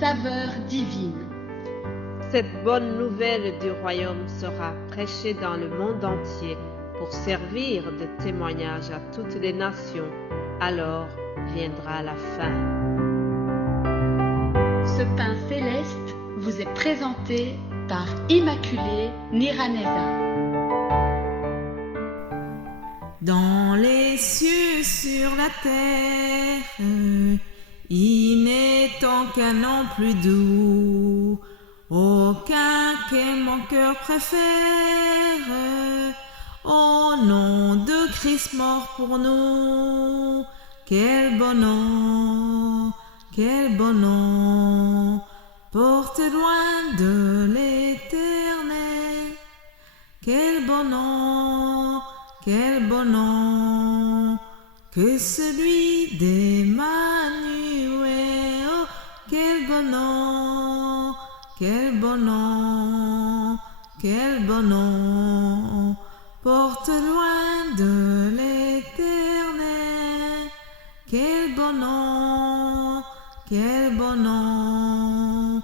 saveur divine. Cette bonne nouvelle du royaume sera prêchée dans le monde entier pour servir de témoignage à toutes les nations. Alors viendra la fin. Ce pain céleste vous est présenté par Immaculée Niraneza. Dans les cieux, sur la terre, il n'est aucun nom plus doux, aucun que mon cœur préfère. Au nom de Christ mort pour nous, quel bon nom, quel bon nom, porte loin de l'éternel. Quel bon nom, quel bon nom, que celui d'Emmanuel. Oh, quel bon nom, quel bon nom, quel bon nom, porte loin de l'éternel. Quel bon nom, quel bon nom,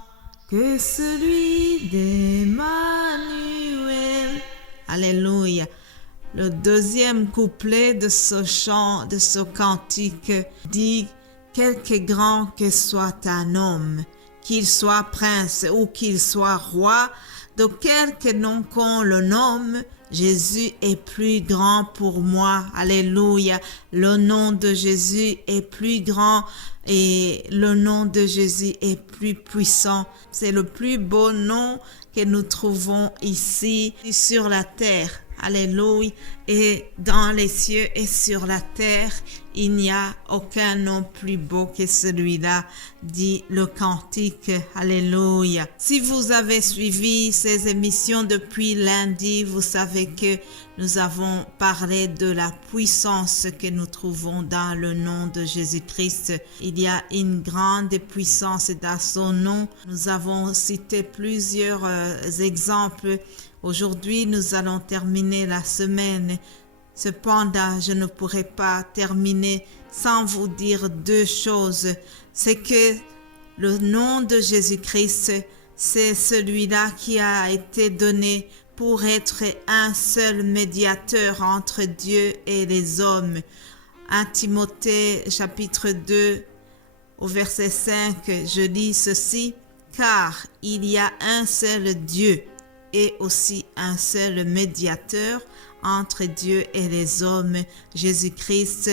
que celui d'Emmanuel. Alléluia. Le deuxième couplet de ce chant, de ce cantique, dit « Quelque grand que soit un homme, qu'il soit prince ou qu'il soit roi, de quelque nom qu'on le nomme, Jésus est plus grand pour moi. » Alléluia. Le nom de Jésus est plus grand et le nom de Jésus est plus puissant. C'est le plus beau nom que nous trouvons ici sur la terre. Alléluia. Et dans les cieux et sur la terre, il n'y a aucun nom plus beau que celui-là, dit le cantique. Alléluia. Si vous avez suivi ces émissions depuis lundi, vous savez que nous avons parlé de la puissance que nous trouvons dans le nom de Jésus-Christ. Il y a une grande puissance dans son nom. Nous avons cité plusieurs exemples. Aujourd'hui, nous allons terminer la semaine. Cependant, je ne pourrai pas terminer sans vous dire deux choses. C'est que le nom de Jésus-Christ, c'est celui-là qui a été donné pour être un seul médiateur entre Dieu et les hommes. 1 Timothée chapitre 2 au verset 5, je lis ceci. Car il y a un seul Dieu et aussi un seul médiateur entre Dieu et les hommes, Jésus-Christ,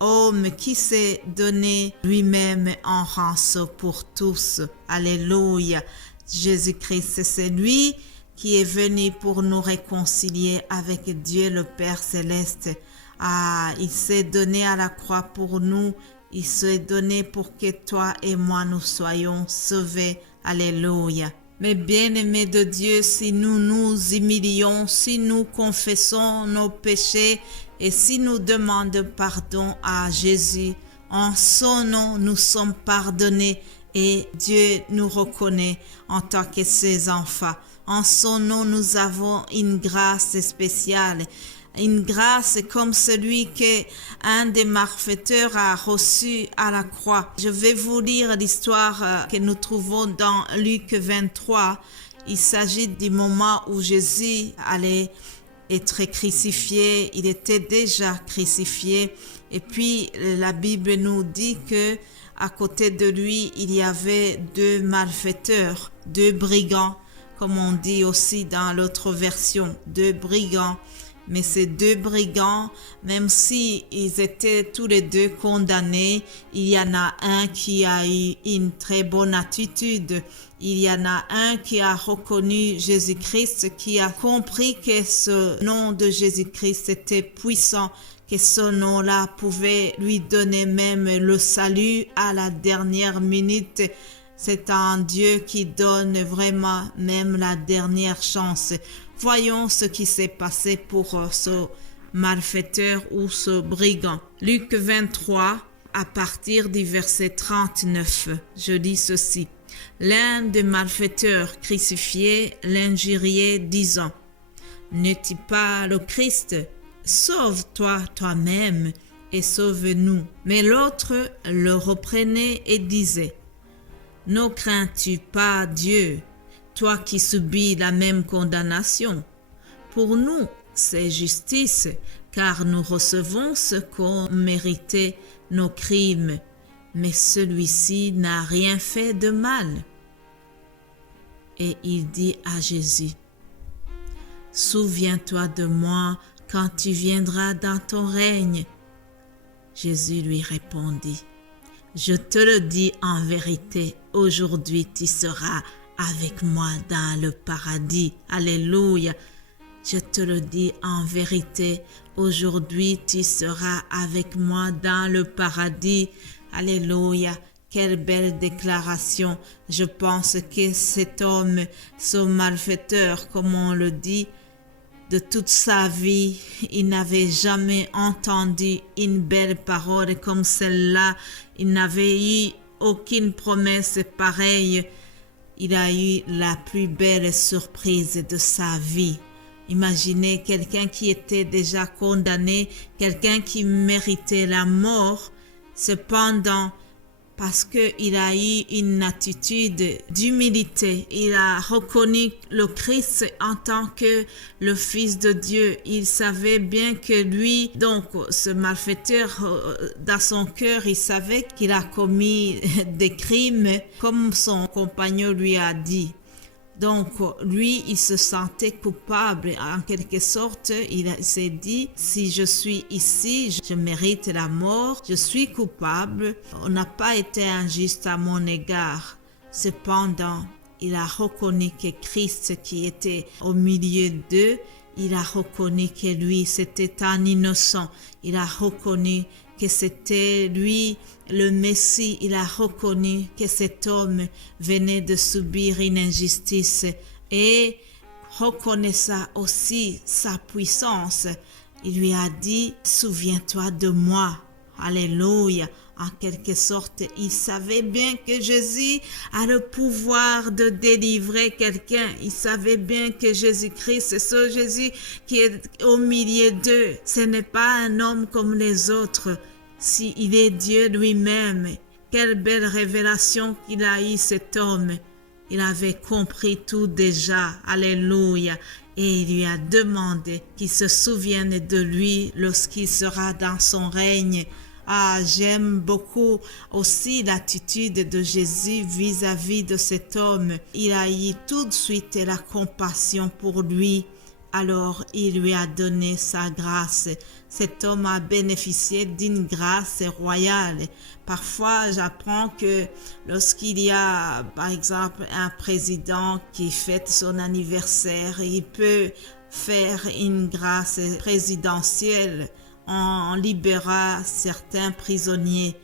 homme qui s'est donné lui-même en rançon pour tous. Alléluia. Jésus-Christ, c'est lui qui est venu pour nous réconcilier avec Dieu le Père céleste. Ah, il s'est donné à la croix pour nous. Il s'est donné pour que toi et moi nous soyons sauvés. Alléluia. Mais bien-aimés de Dieu, si nous nous humilions, si nous confessons nos péchés et si nous demandons pardon à Jésus, en son nom, nous sommes pardonnés et Dieu nous reconnaît en tant que ses enfants. En son nom, nous avons une grâce spéciale. Une grâce comme celui que un des malfaiteurs a reçu à la croix. Je vais vous lire l'histoire que nous trouvons dans Luc 23. Il s'agit du moment où Jésus allait être crucifié. Il était déjà crucifié. Et puis la Bible nous dit que à côté de lui, il y avait deux malfaiteurs, deux brigands, comme on dit aussi dans l'autre version, deux brigands. Mais ces deux brigands, même si ils étaient tous les deux condamnés, il y en a un qui a eu une très bonne attitude. Il y en a un qui a reconnu Jésus-Christ, qui a compris que ce nom de Jésus-Christ était puissant, que ce nom-là pouvait lui donner même le salut à la dernière minute. C'est un Dieu qui donne vraiment même la dernière chance. Voyons ce qui s'est passé pour ce malfaiteur ou ce brigand. Luc 23, à partir du verset 39, je lis ceci. L'un des malfaiteurs crucifiés l'injuriait, disant « N'es-tu pas le Christ? Sauve-toi toi-même et sauve-nous. » Mais l'autre le reprenait et disait « Ne crains-tu pas Dieu, toi qui subis la même condamnation? Pour nous, c'est justice, car nous recevons ce qu'ont mérité nos crimes, mais celui-ci n'a rien fait de mal. » Et il dit à Jésus, « Souviens-toi de moi quand tu viendras dans ton règne. » Jésus lui répondit, « Je te le dis en vérité, aujourd'hui tu seras avec moi dans le paradis. » Alléluia. Je te le dis en vérité, aujourd'hui tu seras avec moi dans le paradis. Alléluia. Quelle belle déclaration. Je pense que cet homme, ce malfaiteur, comme on le dit, de toute sa vie, il n'avait jamais entendu une belle parole comme celle-là. Il n'avait eu aucune promesse pareille. Il a eu la plus belle surprise de sa vie. Imaginez quelqu'un qui était déjà condamné, quelqu'un qui méritait la mort. Cependant, parce qu'il a eu une attitude d'humilité, il a reconnu le Christ en tant que le Fils de Dieu. Il savait bien que lui, donc ce malfaiteur, dans son cœur, il savait qu'il a commis des crimes, comme son compagnon lui a dit. Donc, lui, il se sentait coupable. En quelque sorte, il s'est dit, si je suis ici, je mérite la mort, je suis coupable, on n'a pas été injuste à mon égard. Cependant, il a reconnu que Christ qui était au milieu d'eux, il a reconnu que lui, c'était un innocent. Il a reconnu que c'était lui le Messie. Il a reconnu que cet homme venait de subir une injustice et reconnaissant aussi sa puissance, il lui a dit, souviens-toi de moi. Alléluia. En quelque sorte, il savait bien que Jésus a le pouvoir de délivrer quelqu'un. Il savait bien que Jésus-Christ, c'est ce Jésus qui est au milieu d'eux. Ce n'est pas un homme comme les autres. S'il est Dieu lui-même, quelle belle révélation qu'il a eu cet homme. Il avait compris tout déjà. Alléluia. Et il lui a demandé qu'il se souvienne de lui lorsqu'il sera dans son règne. Ah, j'aime beaucoup aussi l'attitude de Jésus vis-à-vis de cet homme. Il a eu tout de suite la compassion pour lui. Alors, il lui a donné sa grâce. Cet homme a bénéficié d'une grâce royale. Parfois, j'apprends que lorsqu'il y a, par exemple, un président qui fête son anniversaire, il peut faire une grâce présidentielle en libérant certains prisonniers.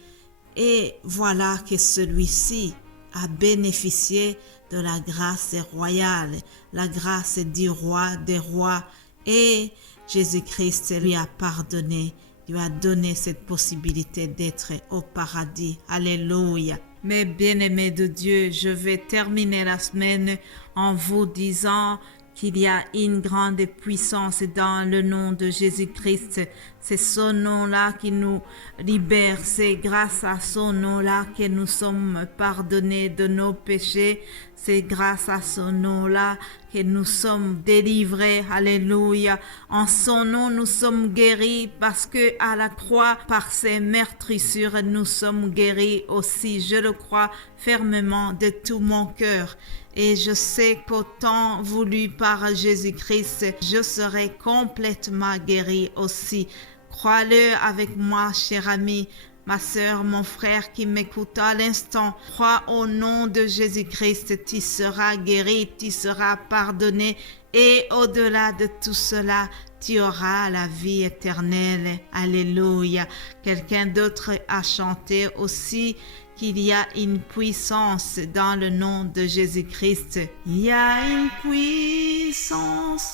Et voilà que celui-ci a bénéficié de la grâce royale, la grâce du roi des rois. Et Jésus-Christ lui a pardonné, lui a donné cette possibilité d'être au paradis. Alléluia. Mes bien-aimés de Dieu, je vais terminer la semaine en vous disant qu'il y a une grande puissance dans le nom de Jésus-Christ. C'est ce nom-là qui nous libère. C'est grâce à ce nom-là que nous sommes pardonnés de nos péchés. C'est grâce à ce nom-là que nous sommes délivrés. Alléluia. En son nom, nous sommes guéris parce que à la croix, par ses meurtrissures, nous sommes guéris aussi. Je le crois fermement de tout mon cœur. Et je sais qu'au temps voulu par Jésus-Christ, je serai complètement guéri aussi. Crois-le avec moi, cher ami, ma sœur, mon frère qui m'écoute à l'instant. Crois au nom de Jésus-Christ, tu seras guéri, tu seras pardonné. Et au-delà de tout cela, tu auras la vie éternelle. Alléluia. Quelqu'un d'autre a chanté aussi qu'il y a une puissance dans le nom de Jésus-Christ. Il y a une puissance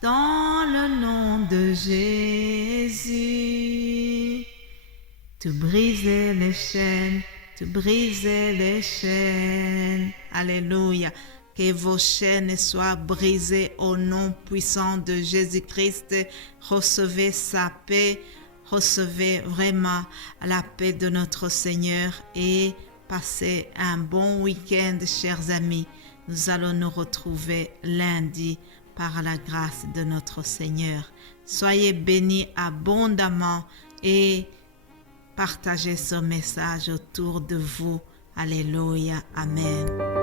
dans le nom de Jésus. Tu brisais les chaînes, tu brisais les chaînes. Alléluia. Que vos chaînes soient brisées au nom puissant de Jésus-Christ. Recevez sa paix. Recevez vraiment la paix de notre Seigneur et Passez un bon week-end, chers amis. Nous allons nous retrouver lundi par la grâce de notre Seigneur. Soyez bénis abondamment et partagez ce message autour de vous. Alléluia. Amen.